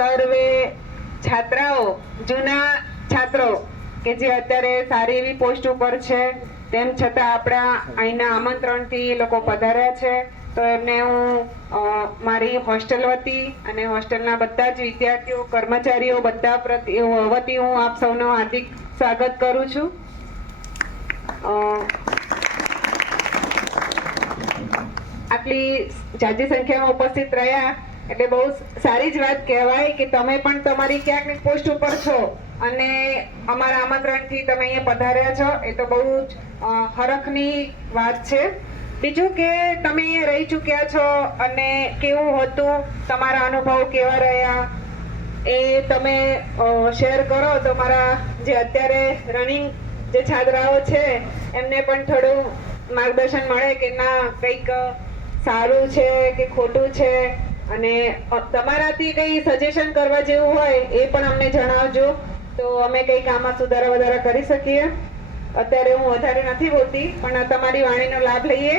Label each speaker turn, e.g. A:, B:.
A: સર્વે છાત્રાઓ, જૂના છાત્રો, કે જે અત્યારે સારી એવી પોસ્ટ ઉપર છે, તેમ છતાં આપણા અહીંના આમંત્રણથી એ લોકો પધાર્યા છે. તો એમને હું મારી હોસ્ટેલ વતી અને હોસ્ટેલના બધા જ વિદ્યાર્થીઓ, કર્મચારીઓ બધા પ્રતિ વતી હું આપ સૌનો હાર્દિક સ્વાગત કરું છું. આટલી જાજી સંખ્યામાં ઉપસ્થિત રહ્યા. એટલે બહુ સારી જ વાત કહેવાય કે તમે પણ તમારી ક્યાંકની પોસ્ટ ઉપર છો અને અમારા આમંત્રણથી તમે અહીંયા પધાર્યા છો, એ તો બહુ જ હરખની વાત છે. બીજું કે તમે અહીંયા રહી ચૂક્યા છો અને કેવું હતું, તમારા અનુભવ કેવા રહ્યા? એ તમે શેર કરો તો મારા જે અત્યારે રનિંગ જે છાત્રાઓ છે, એમને પણ થોડું માર્ગદર્શન મળે કે ના, કંઈક સારું છે કે ખોટું છે? અને તમારાથી કંઈ સજેશન કરવા જેવું હોય એ પણ અમને જણાવજો. તો અમે કંઈક આમાં સુધારા વધારા કરી શકીએ. અત્યારે હું વધારે નથી બોલતી, પણ તમારી વાણીનો લાભ લઈએ.